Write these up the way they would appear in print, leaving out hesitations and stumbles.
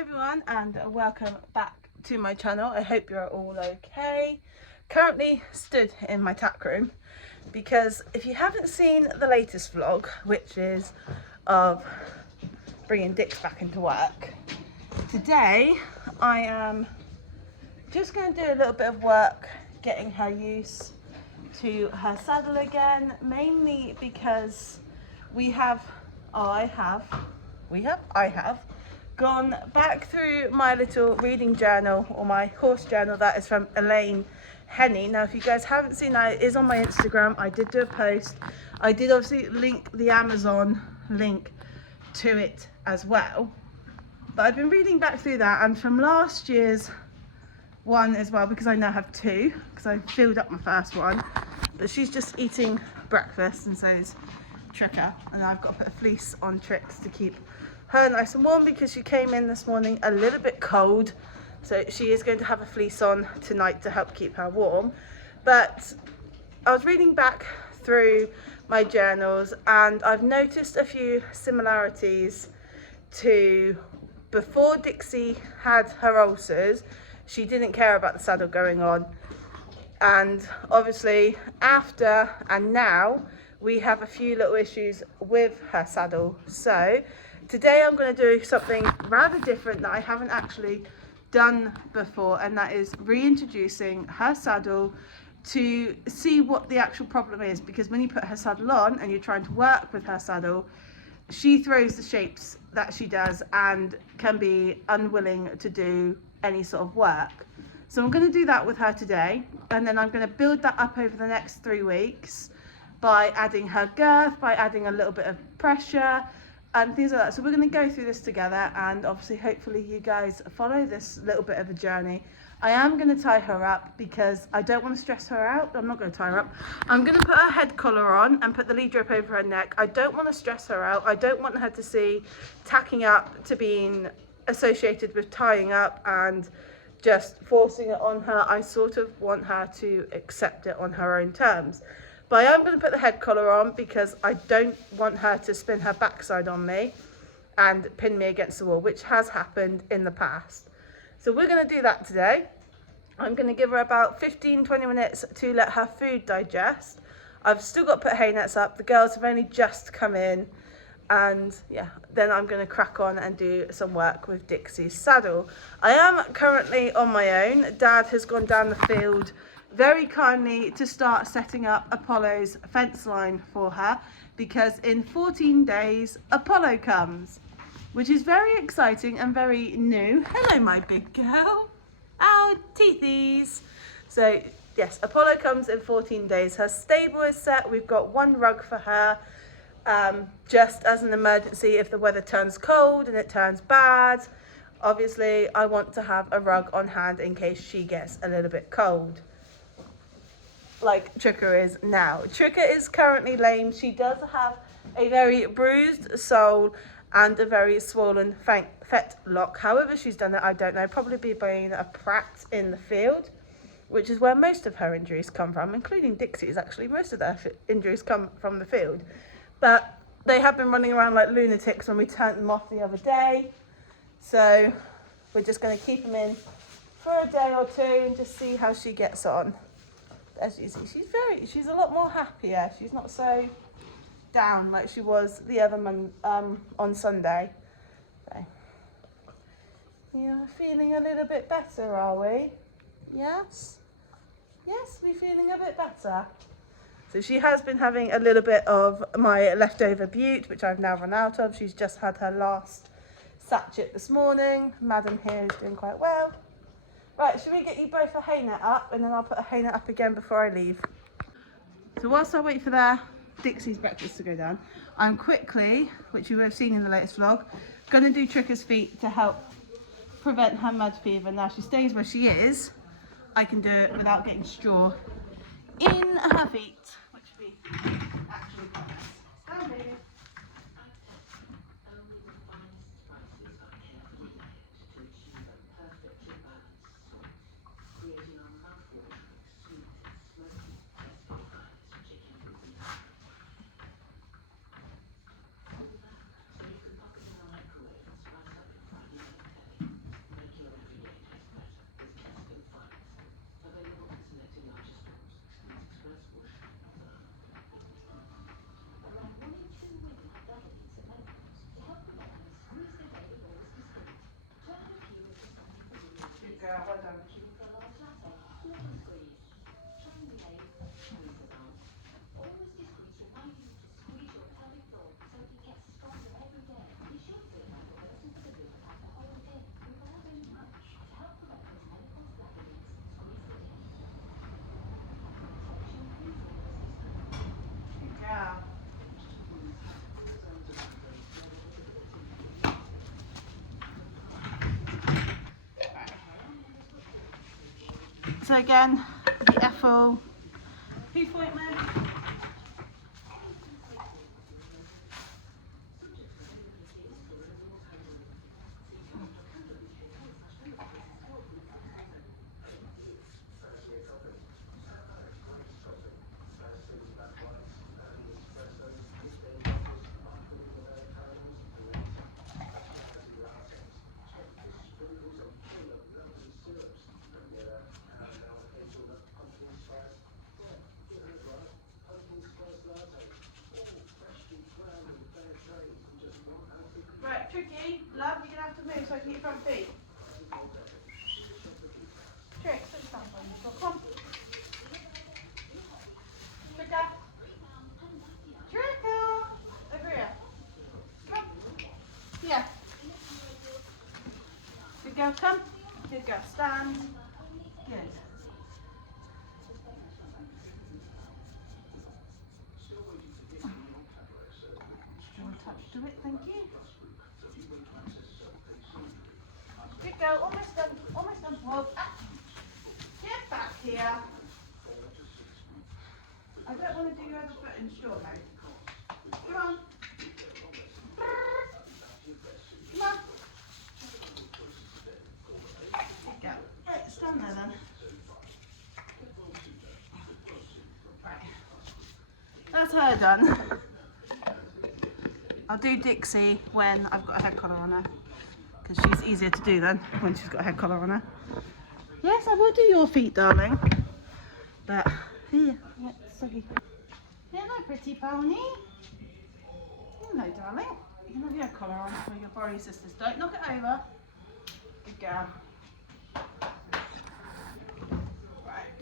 Hi everyone and welcome back to my channel. I hope you're all okay. Currently stood in my tack room because if you haven't seen the latest vlog, which is of bringing Dix back into work, today I am just going to do a little bit of work getting her used to her saddle again, mainly because I have gone back through my little reading journal, or my horse journal, that is from Elaine Henny. Now if you guys haven't seen that, it is on my Instagram. I did do a post. I did obviously link the Amazon link to it as well, but I've been reading back through that, and from last year's one as well, because I now have two, because I filled up my first one, but she's just eating breakfast and so is Tricker, and I've got to put a fleece on Trix to keep her nice and warm because she came in this morning a little bit cold, so she is going to have a fleece on tonight to help keep her warm. But I was reading back through my journals and I've noticed a few similarities to before Dixie had her ulcers. She didn't care about the saddle going on, and obviously after and now we have a few little issues with her saddle. So today I'm going to do something rather different that I haven't actually done before, and that is reintroducing her saddle to see what the actual problem is, because when you put her saddle on and you're trying to work with her saddle, she throws the shapes that she does and can be unwilling to do any sort of work. So I'm going to do that with her today, and then I'm going to build that up over the next 3 weeks by adding her girth, by adding a little bit of pressure and things like that. So we're going to go through this together, and obviously hopefully you guys follow this little bit of a journey. I am going to tie her up because I don't want to stress her out. I'm not going to tie her up. I'm going to put her head collar on and put the lead rope over her neck. I don't want to stress her out. I don't want her to see tacking up to being associated with tying up and just forcing it on her. I sort of want her to accept it on her own terms. But I am going to put the head collar on because I don't want her to spin her backside on me and pin me against the wall, which has happened in the past. So we're going to do that today. I'm going to give her about 15-20 minutes to let her food digest. I've still got to put hay nets up. The girls have only just come in, and yeah, then I'm going to crack on and do some work with Dixie's saddle. I am currently on my own. Dad has gone down the field very kindly to start setting up Apollo's fence line for her, because in 14 days Apollo comes, which is very exciting and very new. Hello my big girl. Oh, teethies. So yes, Apollo comes in 14 days. Her stable is set. We've got one rug for her, just as an emergency if the weather turns cold and it turns bad. Obviously I want to have a rug on hand in case she gets a little bit cold, like Tricker is now. Tricker is currently lame. She does have a very bruised sole and a very swollen fetlock. However she's done it, I don't know. Probably be being a prat in the field, which is where most of her injuries come from, including Dixie's actually. Most of their injuries come from the field. But they have been running around like lunatics when we turned them off the other day. So we're just going to keep them in for a day or two and just see how she gets on. As you see, she's a lot more happier. She's not so down like she was the other on Sunday. So, you're feeling a little bit better, are we? Yes? Yes, we're feeling a bit better. So she has been having a little bit of my leftover butte, which I've now run out of. She's just had her last sachet this morning. Madam here is doing quite well. Right, should we get you both a hay net up, and then I'll put a hay net up again before I leave. So whilst I wait for Dixie's breakfast to go down, I'm quickly, which you will have seen in the latest vlog, going to do Tricker's feet to help prevent her mud fever. Now she stays where she is. I can do it without getting straw in her feet, which would be actually quite nice. Stand, baby. so again, the Ethel appointment. Right, Tricky, love, you're going to have to move so I can get your front feet. Trick, sit down for me. Come on. Tricka. Tricka. Over here. Come on. Yeah. Good girl, come. Good girl, stand. Good. Draw a touch to it, thank you. Good girl, almost done. Almost done. Well, get back here. I don't want to do your other foot in straw mode. Come on. Come on. Good girl. Right, stand there then. Right. That's her done. I'll do Dixie when I've got a head collar on her, because she's easier to do then when she's got a head collar on her. Yes, I will do your feet, darling. But here, sorry. Hello, pretty pony. Hello, darling. You can have your head collar on for your Borry sisters. Don't knock it over. Good girl. Right.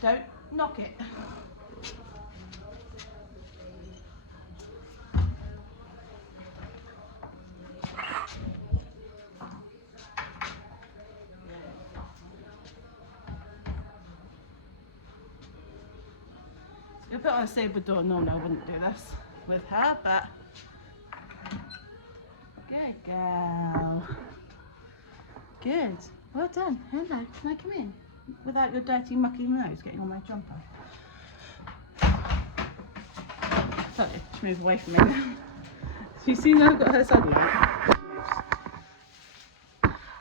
Don't knock it. If I put on a sabre door, normally I wouldn't do this with her, but good girl. Good. Well done. Hello. Can I come in? Without your dirty mucky nose getting on my jumper. Sorry, just move away from me. She's seen I've got her sunlight.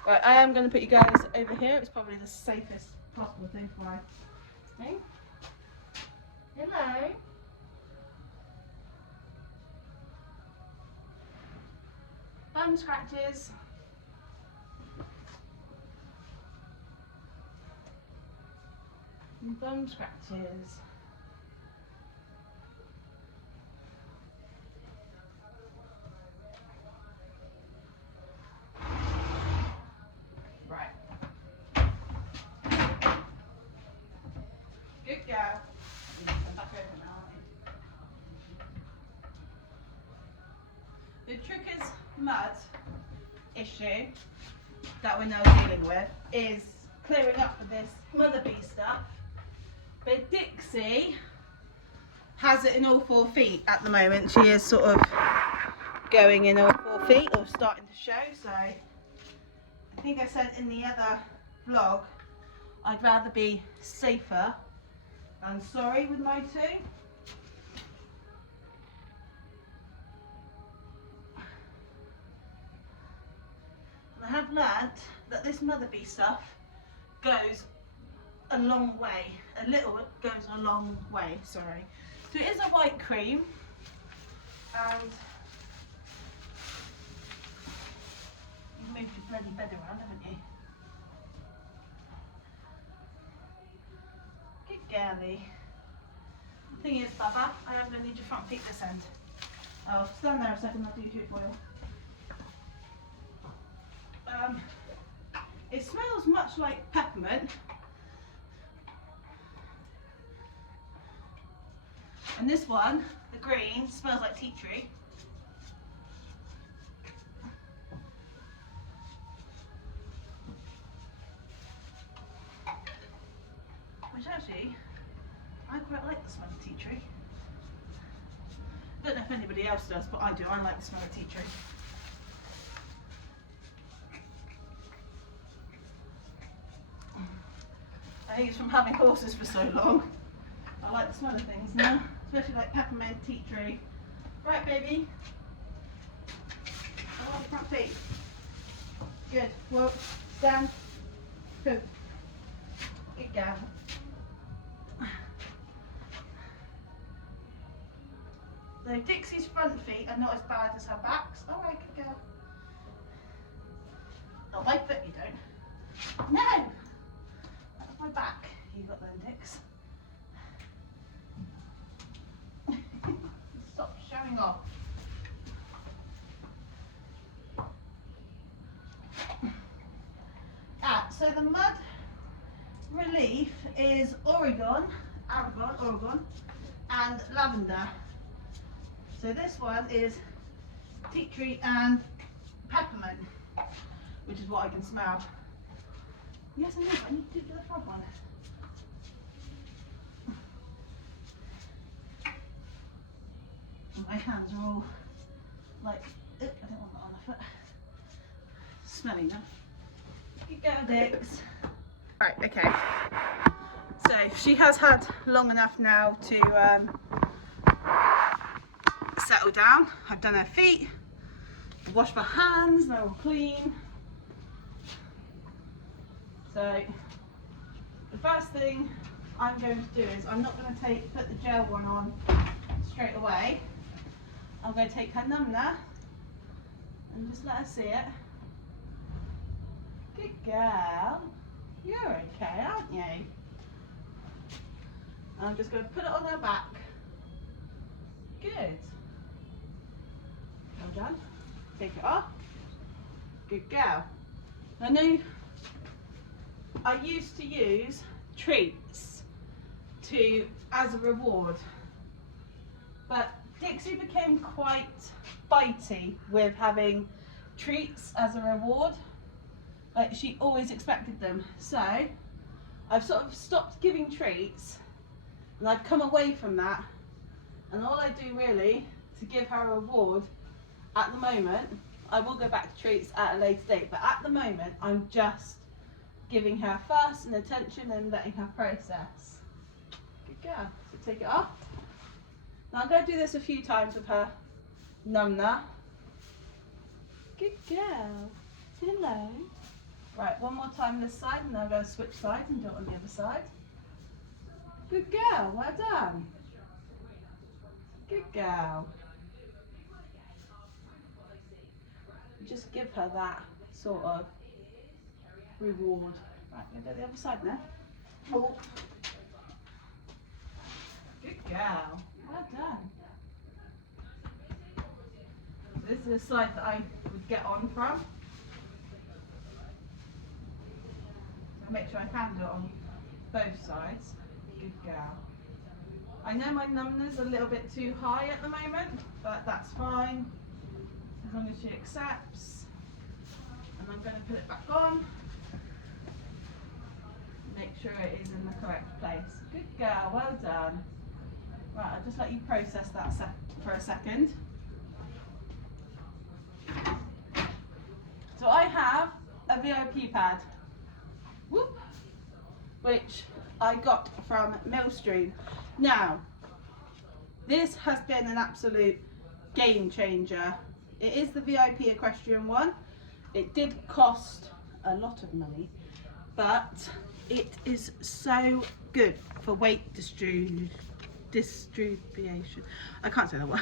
Right, I am going to put you guys over here. It's probably the safest possible thing for my thing. Hello. Bum scratches. Bum scratches. Right. Good girl. I'm back over now. The Tricker's mud issue that we're now dealing with is clearing up of this mother bee stuff. But Dixie has it in all 4 feet at the moment. She is sort of going in all 4 feet or starting to show. So I think I said in the other vlog, I'd rather be safer than sorry with my 2. I have learnt that this mother bee stuff goes a long way. A little goes a long way, sorry. So it is a white cream, and you've moved your bloody bed around, haven't you? Good girlie. The thing is, Baba, I am going to need your front feet this end. I'll stand there a second, I'll do it for you. It smells much like peppermint, and this one, the green, smells like tea tree. Which actually, I quite like the smell of tea tree. I don't know if anybody else does, but I do. I like the smell of tea tree. I think it's from having horses for so long. I like the smell of things now, especially like peppermint, tea tree. Right, baby. I want the front feet. Good. Well, stand. Good. Good girl. So Dixie's front feet are not as bad as her backs. All right, good girl. Oh, my foot you don't. No! That's my back. You got them, Dix. Stop showing off. So the mud relief is Oregon, and lavender. So this one is tea tree and peppermint, which is what I can smell. Yes, I know, but I need to do the front one. My hands are all like, I don't want that on the foot. Smelly now. You go, Dix. Right, okay. So she has had long enough now to settle down. I've done her feet, I've washed my hands, they're all clean. So the first thing I'm going to do is I'm not going to put the gel one on straight away. I'm going to take her numbner and just let her see it. Good girl. You're okay, aren't you? I'm just going to put it on her back. Good. Well done. Take it off. Good girl. I know I used to use treats as a reward, but Dixie became quite bitey with having treats as a reward. Like, she always expected them. So I've sort of stopped giving treats and I've come away from that, and all I do really to give her a reward at the moment, I will go back to treats at a later date, but at the moment I'm just giving her first and attention and letting her process. Good girl. So take it off. Now I'm going to do this a few times with her numbner. Good girl. Hello. Right, one more time this side, and then I'm going to switch sides and do it on the other side. Good girl, well done. Good girl. Just give her that sort of reward. Right, we're going to do the other side now. Oh. Good girl, well done. So this is the side that I would get on from. Make sure I can do it on both sides. Good girl. I know my numbner's a little bit too high at the moment, but that's fine as long as she accepts. And I'm going to put it back on. Make sure it is in the correct place. Good girl, well done. Right, I'll just let you process that for a second. So I have a VIP pad. Whoop, which I got from Millstream. Now, this has been an absolute game changer. It is the VIP equestrian one. It did cost a lot of money, but it is so good for weight distribution. I can't say that word.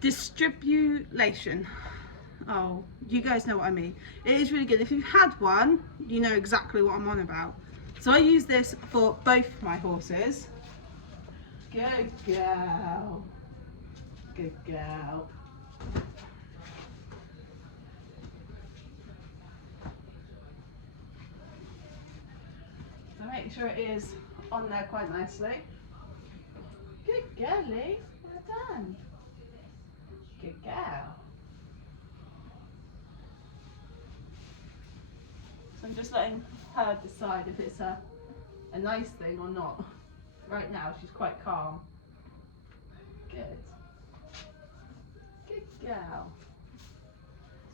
Distribution. Oh, you guys know what I mean. It is really good. If you've had one, you know exactly what I'm on about. So I use this for both my horses. Good girl. Good girl. So make sure it is on there quite nicely. Good girlie. Well done. Good girl. So I'm just letting her decide if it's a nice thing or not. Right now she's quite calm. Good. Good girl.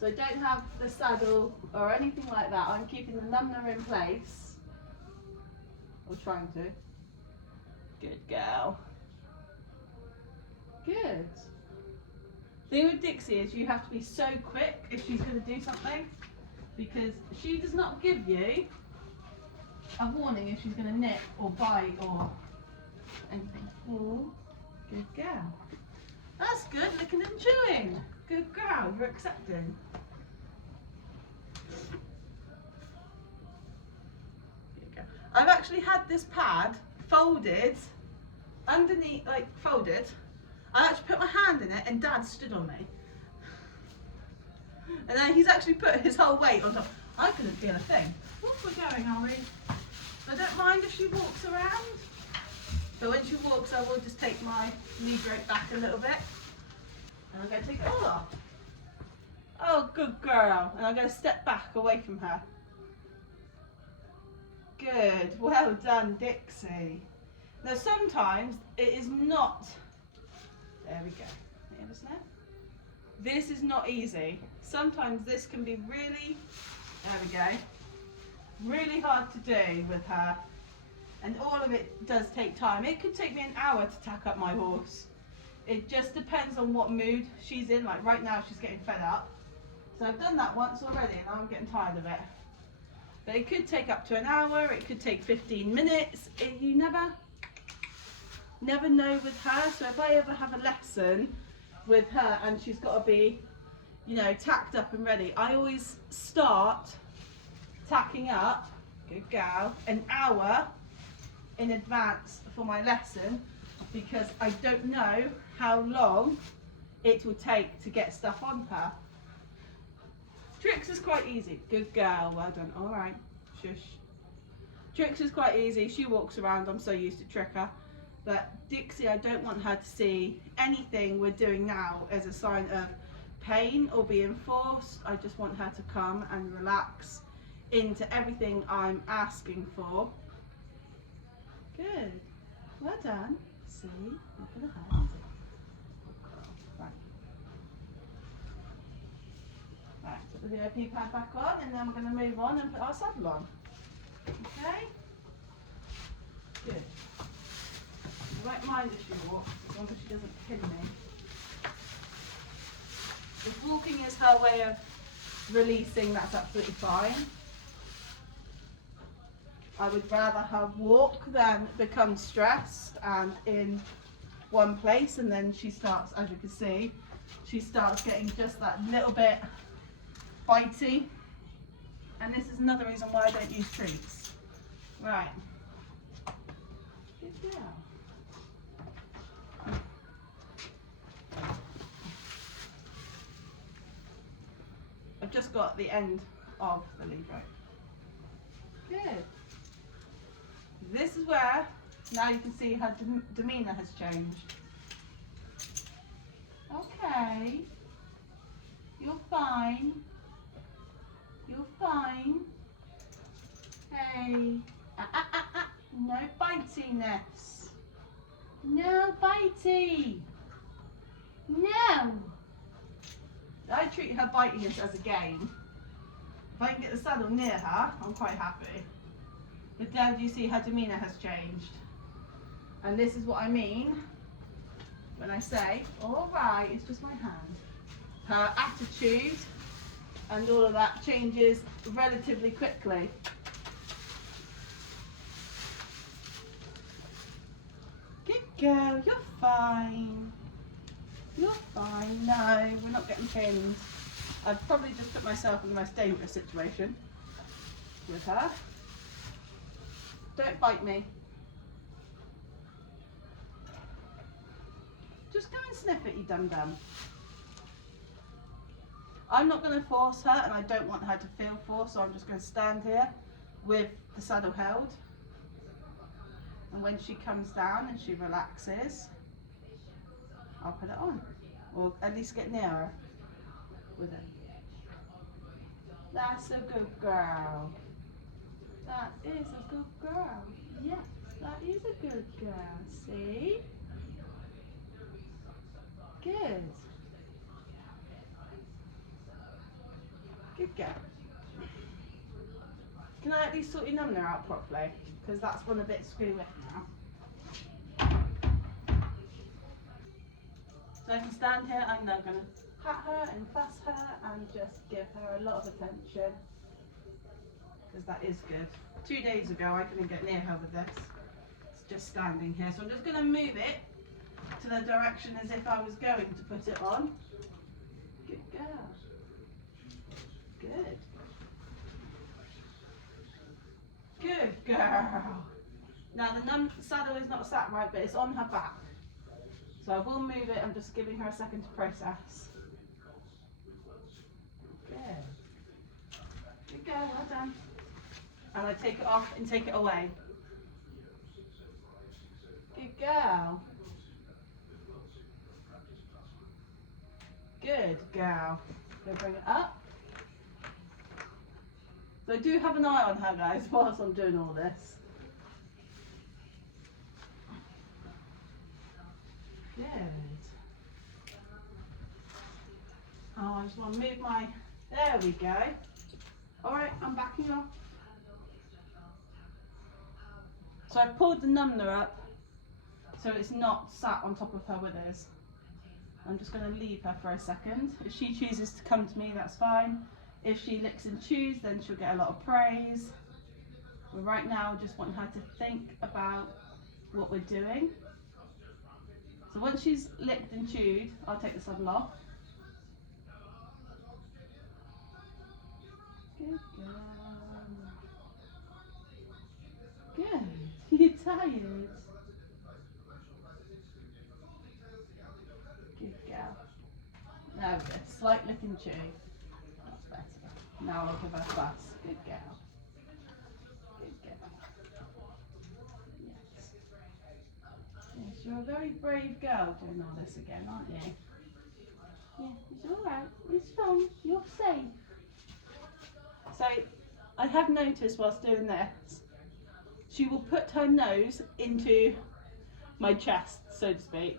So I don't have the saddle or anything like that. I'm keeping the numbner in place Or trying to. Good girl. Good. The thing with Dixie is you have to be so quick if she's going to do something, because she does not give you a warning if she's going to nip or bite or anything. Oh, good girl. That's good, licking and chewing. Good girl, you're accepting. I've actually had this pad folded underneath, like folded. I actually put my hand in it and Dad stood on me. And then he's actually put his whole weight on top. I couldn't feel a thing. Where we're going, are we? I don't mind if she walks around. But when she walks, I will just take my lead rope back a little bit. And I'm going to take it all off. Oh, good girl. And I'm going to step back away from her. Good. Well done, Dixie. Now, sometimes it is not... There we go. You understand? This is not easy. Sometimes this can be really... There we go. Really hard to do with her. And all of it does take time. It could take me an hour to tack up my horse. It just depends on what mood she's in. Like right now she's getting fed up. So I've done that once already and I'm getting tired of it. But it could take up to an hour, it could take 15 minutes. You never know with her. So if I ever have a lesson with her and she's got to be, you know, tacked up and ready, I always start tacking up, good girl, an hour in advance for my lesson, because I don't know how long it will take to get stuff on her. Tricks is quite easy. Good girl, well done. All right, shush. Tricks is quite easy. She walks around. I'm so used to trick her. But Dixie, I don't want her to see anything we're doing now as a sign of pain or being forced. I just want her to come and relax into everything I'm asking for. Good. Well done. See? Not gonna hurt, is it? Right. Right, put the VIP pad back on and then we're going to move on and put our saddle on. Okay? Good. I won't mind if she walks, as long as she doesn't pin me. If walking is her way of releasing, that's absolutely fine. I would rather her walk than become stressed and in one place, and then she starts, as you can see, she starts getting just that little bit bitey. And this is another reason why I don't use treats. Right. Good girl. I've just got the end of the lead rope. Good. This is where, now you can see her demeanour has changed. Okay. You're fine. You're fine. Hey. No bitiness. No bitey. No. I treat her biting as a game. If I can get the saddle near her, I'm quite happy. But now you see her demeanour has changed. And this is what I mean when I say, all right, it's just my hand. Her attitude and all of that changes relatively quickly. Good girl, you're fine. You're fine. No, we're not getting pinned. I've probably just put myself in the most dangerous situation with her. Don't bite me. Just go and sniff it, you dum-dum. I'm not going to force her, and I don't want her to feel forced, so I'm just going to stand here with the saddle held. And when she comes down and she relaxes, I'll put it on. Or at least get near her with it. That's a good girl. That is a good girl. Yes, that is a good girl. See? Good. Good girl. Can I at least sort your number out properly? Because that's one a bit screwy now. So I can stand here, I'm now going to pat her and fuss her and just give her a lot of attention. Because that is good. 2 days ago I couldn't get near her with this. It's just standing here. So I'm just going to move it to the direction as if I was going to put it on. Good girl. Good. Good girl. Now the saddle is not sat right, but it's on her back. So I will move it. I'm just giving her a second to process. Good. Good girl, well done. And I take it off and take it away. Good girl. Good girl. Go bring it up. So I do have an eye on her, guys, whilst I'm doing all this. Good. Oh, I just want to move my... There we go. Alright, I'm backing off. So I've pulled the number up so it's not sat on top of her withers. I'm just going to leave her for a second. If she chooses to come to me, that's fine. If she licks and chews, then she'll get a lot of praise. But right now, I just want her to think about what we're doing. So once she's licked and chewed, I'll take the saddle off. Good girl. Good. You're tired. Good girl. Now we go. Slight lick and chew. That's better. Now I'll give her a fuss. Good girl. Good girl. Yes. Yes, you're a very brave girl doing all this again, aren't you? Yeah, it's alright. It's fine. You're safe. So, I have noticed whilst doing this, she will put her nose into my chest, so to speak,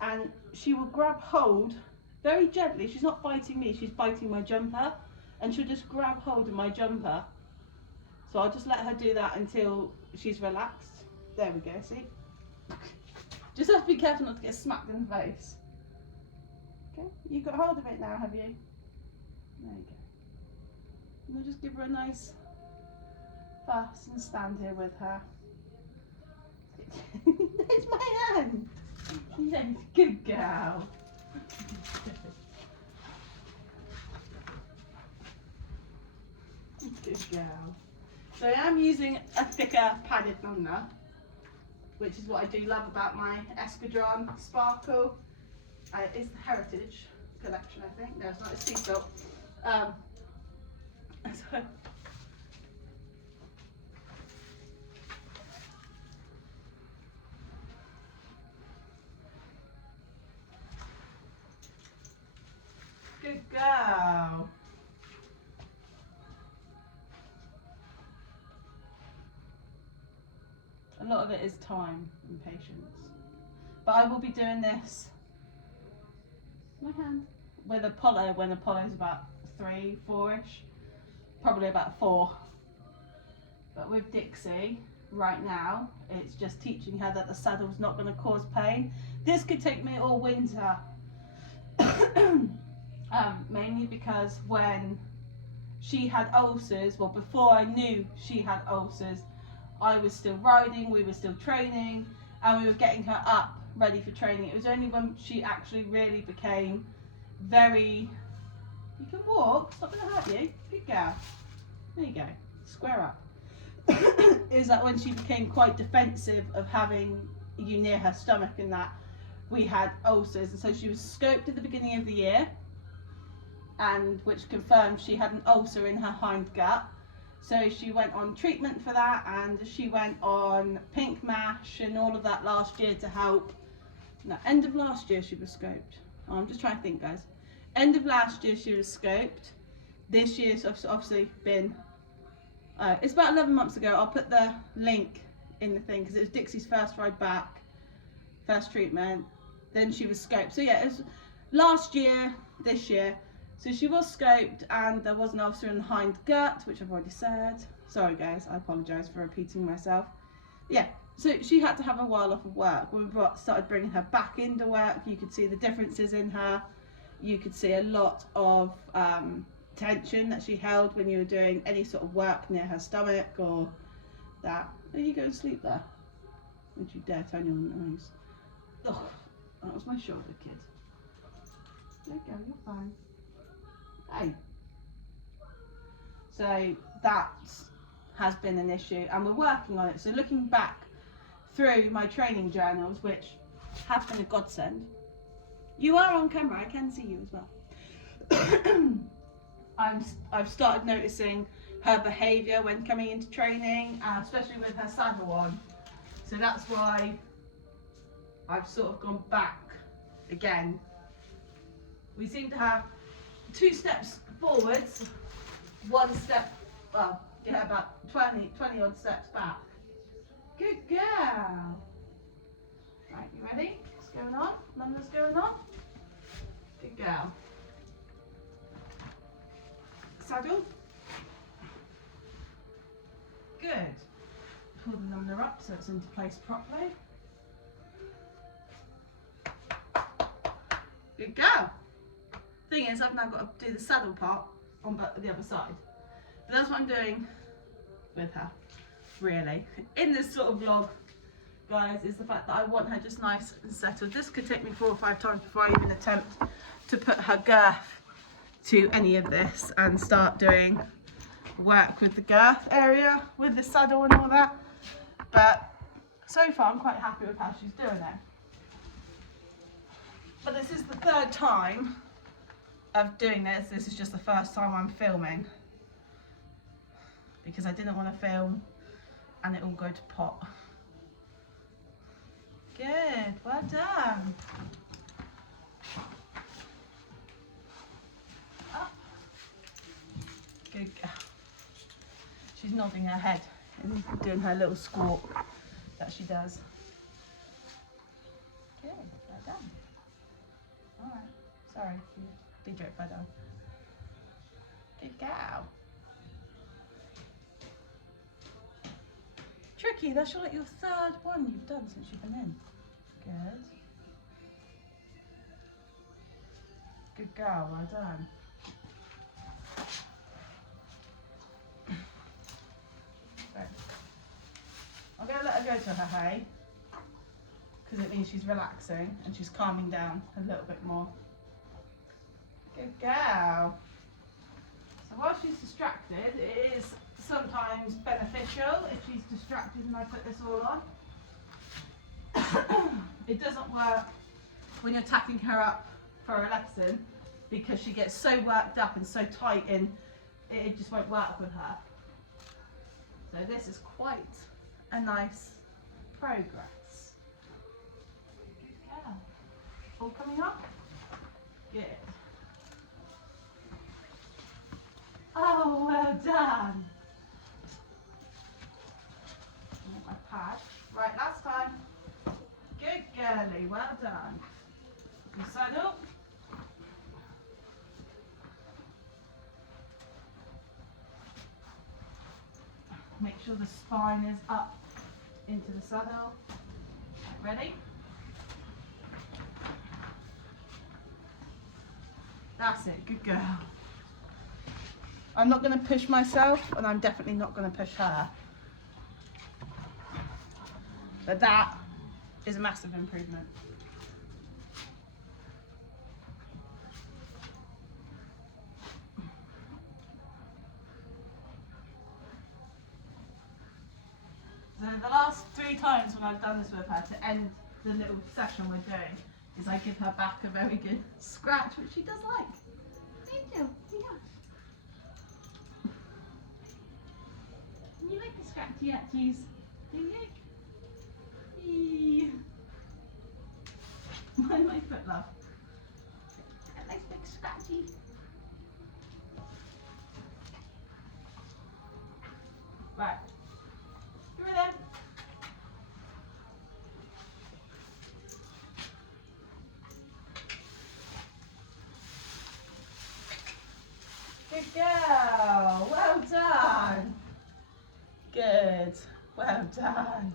and she will grab hold very gently. She's not biting me, she's biting my jumper, and she'll just grab hold of my jumper. So I'll just let her do that until she's relaxed. There we go, see? Just have to be careful not to get smacked in the face. Okay, you got hold of it now, have you? There you go. And I'll just give her a nice fuss and stand here with her. There's my hand! Yes, good girl. Good girl. So I am using a thicker padded number, which is what I do love about my Escadron Sparkle. It's the Heritage collection, I think. No, it's not, it's sea salt. So, good girl. A lot of it is time and patience. But I will be doing this, my hand, with Apollo when Apollo's about 3, 4-ish. Probably about 4. But with Dixie, right now, it's just teaching her that the saddle's not going to cause pain. This could take me all winter. Mainly because when she had ulcers, well, before I knew she had ulcers, I was still riding, we were still training, and we were getting her up ready for training. It was only when she actually really became very... You can walk, it's not going to hurt you. Good girl. There you go. Square up. Is that when she became quite defensive of having you near her stomach and that, we had ulcers. And so she was scoped at the beginning of the year, and which confirmed she had an ulcer in her hind gut. So she went on treatment for that, and she went on pink mash and all of that last year to help. No, end of last year she was scoped. Oh, I'm just trying to think, guys. End of last year she was scoped. This year's obviously been, it's about 11 months ago. I'll put the link in the thing because it was Dixie's first ride back, first treatment. Then she was scoped. So yeah, it was last year, this year. So she was scoped, and there was an ulcer in the hind gut, which I've already said. Sorry guys, I apologise for repeating myself. Yeah, so she had to have a while off of work. When we started bringing her back into work, you could see the differences in her. You could see a lot of tension that she held when you were doing any sort of work near her stomach or that. There you go and sleep there. Don't you dare turn your nose. Oh, that was my shoulder, kid. There you go, you're fine. Hey. So that has been an issue and we're working on it. So looking back through my training journals, which have been a godsend. You are on camera, I can see you as well. I've started noticing her behaviour when coming into training, especially with her saddle on. So that's why I've sort of gone back again. We seem to have 2 steps forwards, 1 step, well, yeah, about 20 odd steps back. Good girl. Right, you ready? What's going on? Numbers going on? Good girl. Saddle. Good. Pull the number up so it's into place properly. Good girl. Thing is, I've now got to do the saddle part on the other side. But that's what I'm doing with her, really. In this sort of vlog, guys, is the fact that I want her just nice and settled. This could take me 4 or 5 times before I even attempt to put her girth to any of this and start doing work with the girth area, with the saddle and all that. But so far I'm quite happy with how she's doing it. But this is the 3rd time of doing this. This is just the first time I'm filming because I didn't want to film and it all go to pot. Good, well done. Up. Good girl. She's nodding her head and doing her little squawk that she does. Good, well done. Alright, sorry, be jerk by dog. Good girl. Tricky, that's like your 3rd one you've done since you've been in. Good. Good girl, well done. Right. I'm going to let her go to her hay because it means she's relaxing and she's calming down a little bit more. Good girl. So while she's distracted, it is sometimes beneficial if she's distracted and I put this all on. It doesn't work when you're tacking her up for a lesson because she gets so worked up and so tight and it just won't work with her. So this is quite a nice progress. Good girl. All coming up? Good. Oh, well done. My pad. Right, last time. Good girlie, well done. You saddle. Make sure the spine is up into the saddle. Ready? That's it, good girl. I'm not going to push myself and I'm definitely not going to push her. But that is a massive improvement. So the last 3 times when I've done this with her to end the little session we're doing is I give her back a very good scratch, which she does like. Thank you. Yeah. You like the scratchy atchies, do you? Mind my foot, love. A nice big scratchy. Right. Give her then. Good girl. Well done. Good. Well done.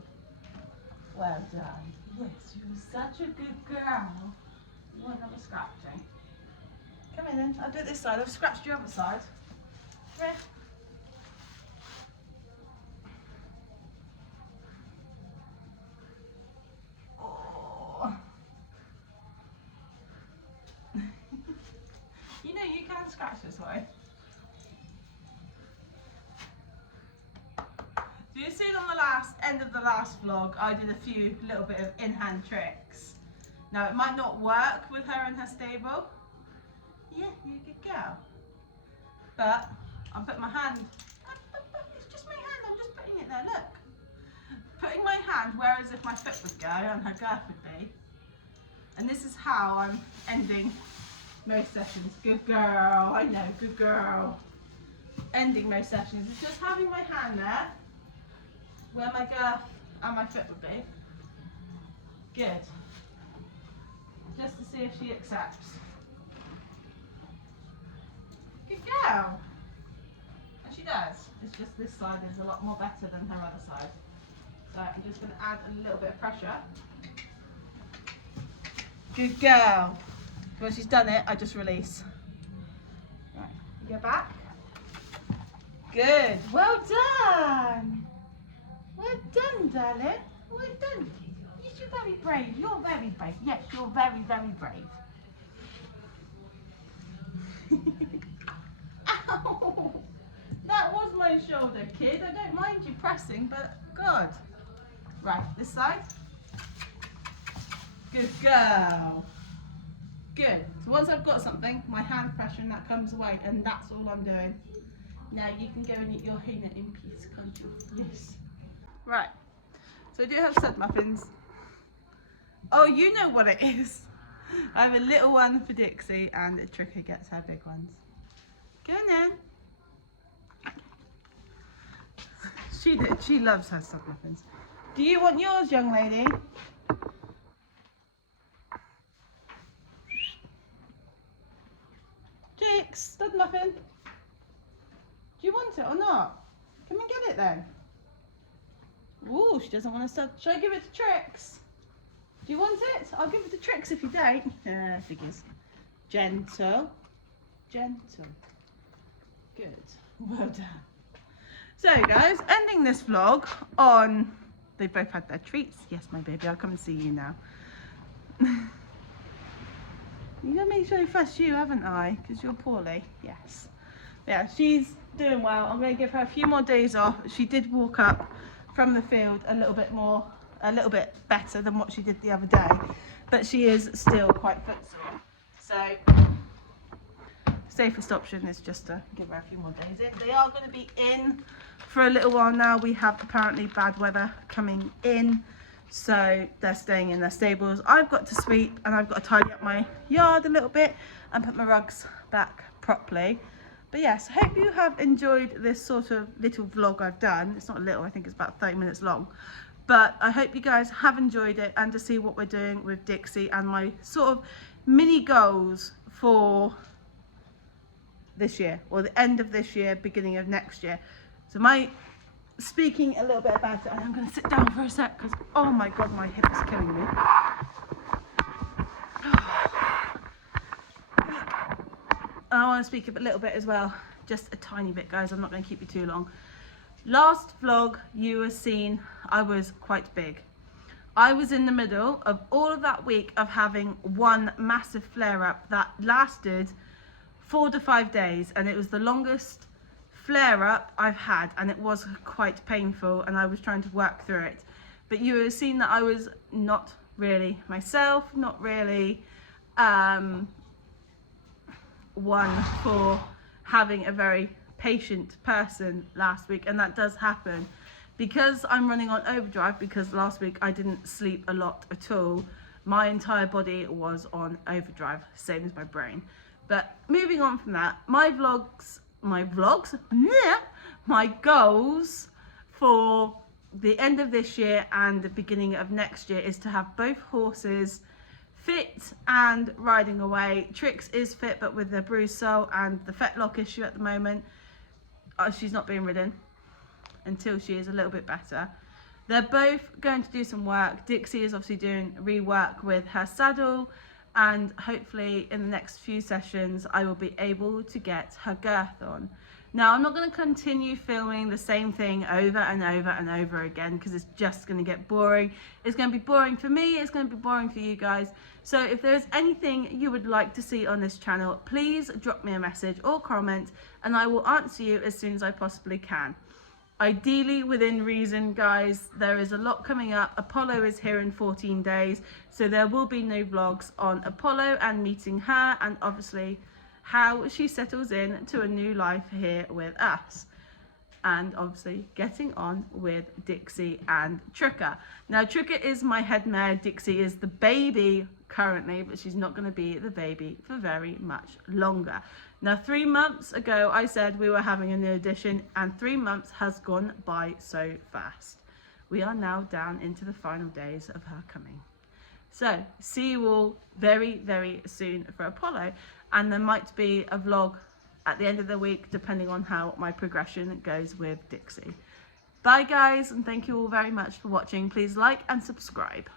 Well done. Yes, you're such a good girl. You want another scratching? Come in then. I'll do it this side. I've scratched your other side. Come here. Oh. You know you can scratch this way. So you seen on the end of the last vlog, I did a few little bit of in-hand tricks. Now it might not work with her in her stable. Yeah, you're a good girl. But I'm putting my hand, it's just my hand, I'm just putting it there, look. Putting my hand whereas if my foot would go and her girth would be. And this is how I'm ending most sessions. Good girl, I know, good girl. Ending most sessions is just having my hand there where my girth and my foot would be. Good. Just to see if she accepts. Good girl. And she does. It's just this side is a lot more better than her other side. So I'm just going to add a little bit of pressure. Good girl. Once she's done it, I just release. Right, you go back. Good. Well done. Well done, darling. Well done. Yes, you're very brave. You're very brave. Yes, you're very, very brave. Ow! That was my shoulder, kid. I don't mind you pressing, but God. Right, this side. Good girl. Good. So once I've got something, my hand pressure and that comes away, and that's all I'm doing. Now you can go and eat your Hina in peace, can't you? Yes. Right. So I do have stud muffins. Oh, you know what it is. I have a little one for Dixie, and Tricka gets her big ones. Go on then. She loves her stud muffins. Do you want yours, young lady? Jix, stud muffin. Do you want it or not? Come and get it then. Ooh, she doesn't want a stud. Should I give it to Trix? Do you want it? I'll give it to Trix if you don't. Figures. Gentle. Gentle. Good. Well done. So guys, ending this vlog on... They both had their treats. Yes, my baby, I'll come and see you now. You gotta make sure I fuss you, haven't I? Because you're poorly. Yes. Yeah, she's doing well. I'm going to give her a few more days off. She did walk up from the field a little bit better than what she did the other day, but she is still quite footsore. So safest option is just to give her a few more days in. They are going to be in for a little while now. We have apparently bad weather coming in, so they're staying in their stables. I've got to sweep and I've got to tidy up my yard a little bit and put my rugs back properly. But yes, I hope you have enjoyed this sort of little vlog I've done. It's not little, I think it's about 30 minutes long. But I hope you guys have enjoyed it, and to see what we're doing with Dixie and my sort of mini goals for this year, or the end of this year, beginning of next year. So speaking a little bit about it, and I'm going to sit down for a sec because, oh my God, my hip is killing me. I want to speak a little bit as well, just a tiny bit, guys. I'm not going to keep you too long. Last vlog you have seen, I was quite big. I was in the middle of all of that week of having one massive flare-up that lasted 4 to 5 days, and it was the longest flare-up I've had, and it was quite painful, and I was trying to work through it. But you have seen that I was not really myself, not really one for having a very patient person last week, and that does happen because I'm running on overdrive, because last week I didn't sleep a lot at all. My entire body was on overdrive, same as my brain. But moving on from that, my goals for the end of this year and the beginning of next year is to have both horses fit and riding away. Trix is fit, but with the bruised sole and the fetlock issue at the moment, she's not being ridden. until she is a little bit better. They're both going to do some work. Dixie is obviously doing rework with her saddle, and hopefully in the next few sessions I will be able to get her girth on. Now, I'm not going to continue filming the same thing over and over and over again, because it's just going to get boring. It's going to be boring for me, it's going to be boring for you guys. So if there's anything you would like to see on this channel, please drop me a message or comment, and I will answer you as soon as I possibly can. Ideally within reason, guys. There is a lot coming up. Apollo is here in 14 days, so there will be no vlogs on Apollo and meeting her, and obviously how she settles in to a new life here with us, and obviously getting on with Dixie and Tricka. Now, Tricka is my head mare. Dixie is the baby currently, but she's not going to be the baby for very much longer. Now, 3 months ago I said we were having a new addition, and 3 months has gone by so fast. We are now down into the final days of her coming. So see you all very, very soon for Apollo, and there might be a vlog at the end of the week depending on how my progression goes with Dixie. Bye guys, and thank you all very much for watching. Please like and subscribe.